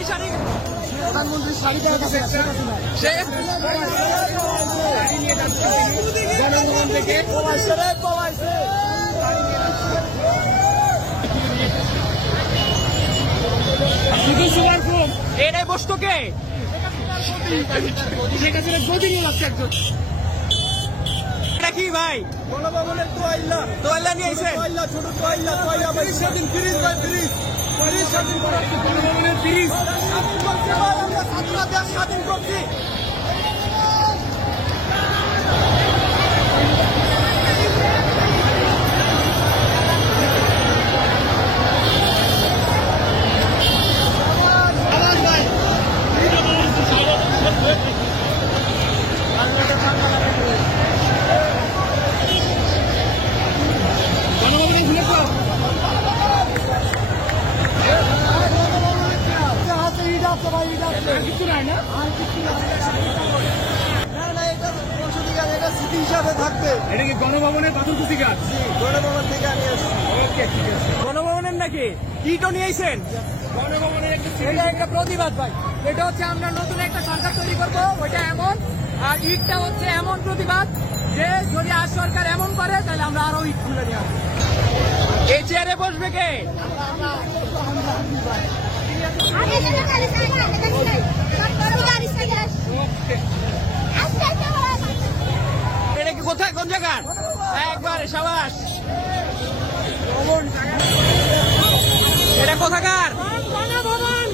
সেই শাড়ি প্রধানমন্ত্রীর শাড়ি দেওয়া জনগণ থেকে এটাই বসতো কে? এটা কি ভাই? গণভবনের তোয়াল্লা নিয়ে এসেছেন? ছোট স্বাধীন ফ্রিজ ভাই ফ্রিজ স্বাধীন গণভবনের ফ্রিজ আমরা ছাত্ররা দেশ স্বাধীন করছি। কিছু নাই না, এটা সংসদীয় গাছ, এটা স্মৃতি হিসাবে থাকবে। এটা কি গণভবনের পাথরকুচি গাছ? গণভবন থেকে আমি আসছি। ওকে, ঠিক আছে। গণভবনের নাকি ইটও নিয়ে এসেছেন? গণভবনের এটা একটা প্রতিবাদ ভাই। এটা হচ্ছে আমরা নতুন একটা সরকার তৈরি করবো, ওইটা এমন। আর ইটটা হচ্ছে এমন প্রতিবাদ যে যদি আর সরকার এমন করে তাহলে আমরা আরো ইট খুলে নিয়ে আসবো। এই চেয়ারে বসবে কে? এটা কি কোথায়, কোন জায়গা? একবারে সাবাস। এটা কোথাকার?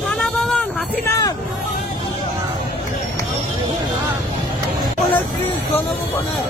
গণভবন হাসিনা। গণভবনের